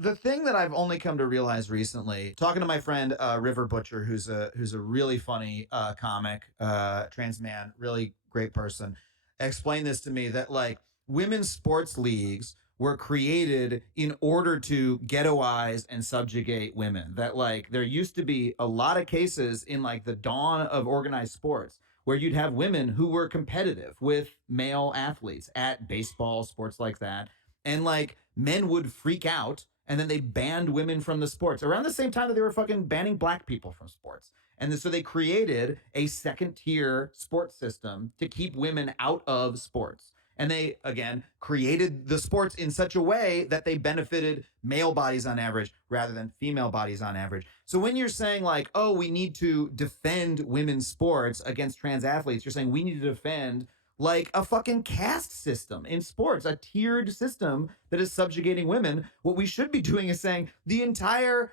the thing that I've only come to realize recently, talking to my friend River Butcher, who's a really funny comic, trans man, really great person, explained this to me that like women's sports leagues were created in order to ghettoize and subjugate women. That like there used to be a lot of cases in like the dawn of organized sports where you'd have women who were competitive with male athletes at baseball, sports like that. And like men would freak out and then they banned women from the sports around the same time that they were fucking banning black people from sports. And so they created a second tier sports system to keep women out of sports. And they, again, created the sports in such a way that they benefited male bodies on average rather than female bodies on average. So when you're saying like, oh, we need to defend women's sports against trans athletes, you're saying we need to defend like a fucking caste system in sports, a tiered system that is subjugating women. What we should be doing is saying the entire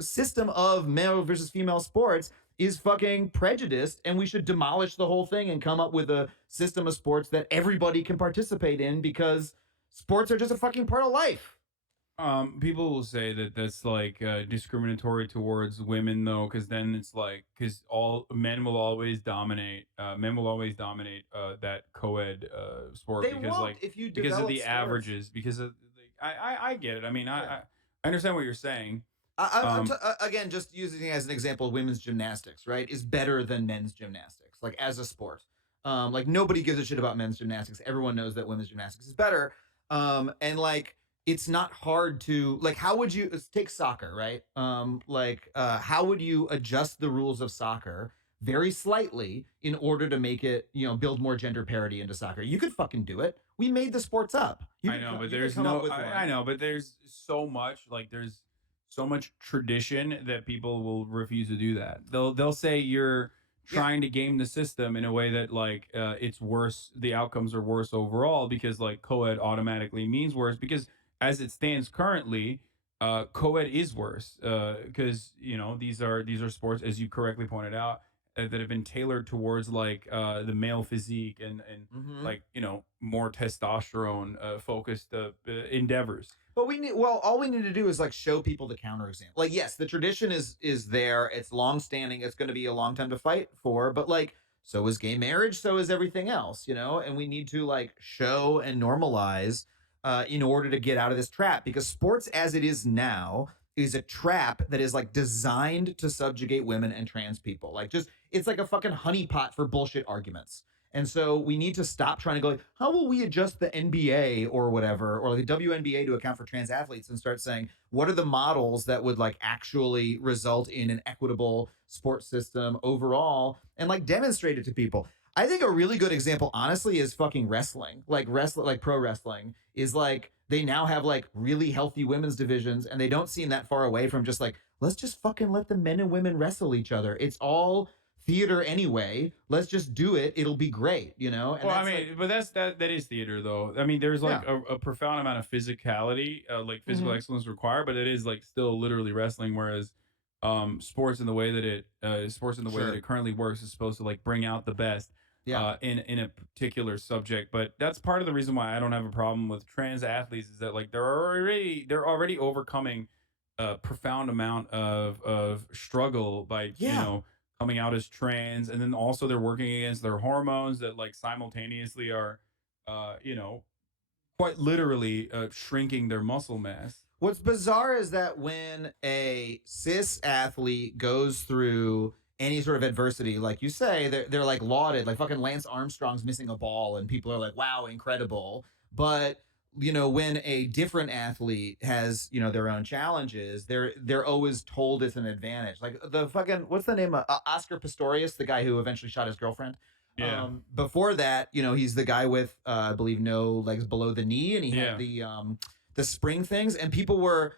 system of male versus female sports is fucking prejudiced, and we should demolish the whole thing and come up with a system of sports that everybody can participate in because sports are just a fucking part of life. People will say that that's like discriminatory towards women, though, because then it's like because all men will always dominate. Men will always dominate that co-ed sport They because won't like if you because of the sports. averages. Because of I get it. I mean, I understand what you're saying. Again, just using it as an example, women's gymnastics, right, is better than men's gymnastics, like as a sport. Like nobody gives a shit about men's gymnastics. Everyone knows that women's gymnastics is better. And like it's not hard to like. How would you take soccer, right? How would you adjust the rules of soccer very slightly in order to make it, build more gender parity into soccer? You could fucking do it. We made the sports up. I know, but there's no. I know, but there's so much like there's so much tradition that people will refuse to do that. They'll say you're trying to game the system in a way that like it's worse. The outcomes are worse overall because like co-ed automatically means worse because as it stands currently, co-ed is worse because these are sports, as you correctly pointed out, that have been tailored towards like the male physique and like more testosterone focused endeavors. But all we need to do is like show people the counterexample. Like, yes, the tradition is there. It's long-standing. It's going to be a long time to fight for. But like, so is gay marriage. So is everything else. And we need to like show and normalize in order to get out of this trap, because sports as it is now is a trap that is like designed to subjugate women and trans people. Like it's like a fucking honeypot for bullshit arguments. And so we need to stop trying to go like, how will we adjust the NBA or whatever, or the WNBA to account for trans athletes, and start saying, what are the models that would like actually result in an equitable sports system overall, and like demonstrate it to people. I think a really good example, honestly, is fucking wrestling. Like pro wrestling is like, they now have like really healthy women's divisions, and they don't seem that far away from just like, let's just fucking let the men and women wrestle each other. It's all theater anyway. Let's just do it. It'll be great, And well, I mean, but that is theater though. I mean, there's like a profound amount of physicality, like physical excellence required, but it is like still literally wrestling. Whereas sports in the way that it currently works is supposed to like bring out the best. In a particular subject. But that's part of the reason why I don't have a problem with trans athletes, is that like they're already overcoming a profound amount of struggle by coming out as trans, and then also they're working against their hormones that like simultaneously are quite literally shrinking their muscle mass. What's bizarre is that when a cis athlete goes through any sort of adversity, like you say, they're like lauded. Like fucking Lance Armstrong's missing a ball, and people are like, "Wow, incredible!" But when a different athlete has their own challenges, they're always told it's an advantage. Like the fucking what's the name of Oscar Pistorius, the guy who eventually shot his girlfriend. Yeah. Before that, he's the guy with I believe no legs below the knee, and he had the spring things, and people were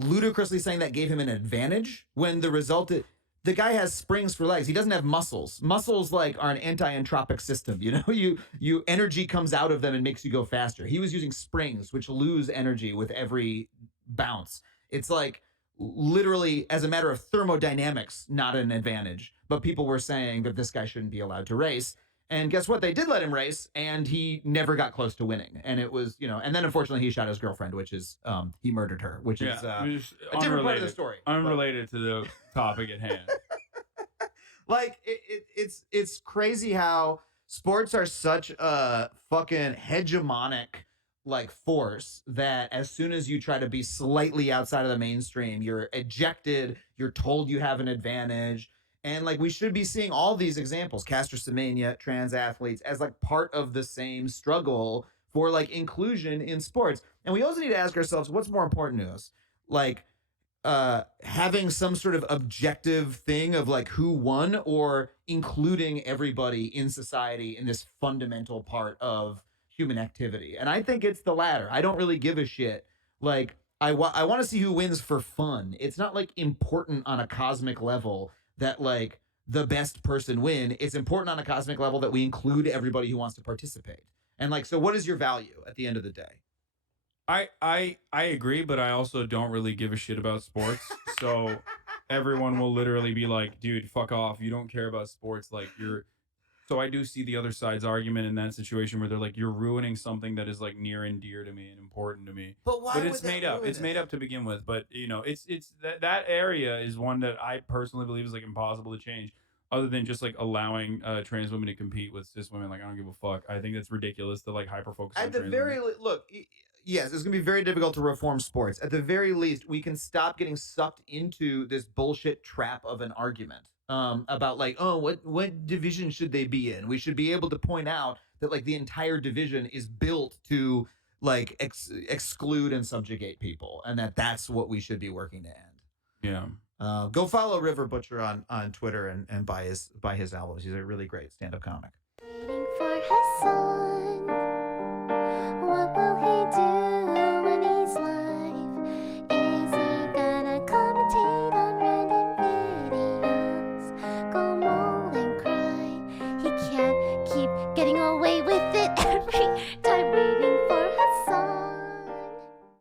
ludicrously saying that gave him an advantage when the result is. The guy has springs for legs. He doesn't have muscles. Muscles like are an anti-entropic system. You energy comes out of them and makes you go faster. He was using springs, which lose energy with every bounce. It's like literally, as a matter of thermodynamics, not an advantage. But people were saying that this guy shouldn't be allowed to race. And guess what? They did let him race, and he never got close to winning. And it was, and then unfortunately he shot his girlfriend, which is he murdered her, which is a different part of the story. Unrelated to the topic at hand. Like it's crazy how sports are such a fucking hegemonic like force that as soon as you try to be slightly outside of the mainstream, you're ejected, you're told you have an advantage. And like we should be seeing all these examples, castrosomania, trans athletes, as like part of the same struggle for like inclusion in sports. And we also need to ask ourselves, what's more important to us? Like having some sort of objective thing of like who won, or including everybody in society in this fundamental part of human activity. And I think it's the latter. I don't really give a shit. Like I want to see who wins for fun. It's not like important on a cosmic level that like the best person win. It's important on a cosmic level that we include everybody who wants to participate. And like, so what is your value at the end of the day? I agree, but I also don't really give a shit about sports. So everyone will literally be like, dude, fuck off. You don't care about sports. Like you're. So I do see the other side's argument in that situation where they're like, you're ruining something that is like near and dear to me and important to me. But why? But it's made up. It's made up to begin with. But it's that area is one that I personally believe is like impossible to change. Other than just like allowing trans women to compete with cis women, like I don't give a fuck. I think that's ridiculous to like hyper focus. At the very look. Yes, it's going to be very difficult to reform sports. At the very least, we can stop getting sucked into this bullshit trap of an argument about like, oh, what division should they be in? We should be able to point out that like the entire division is built to like exclude and subjugate people, and that's what we should be working to end. Yeah. Go follow River Butcher on Twitter and buy his albums. He's a really great stand-up comic. Waiting for Hasan.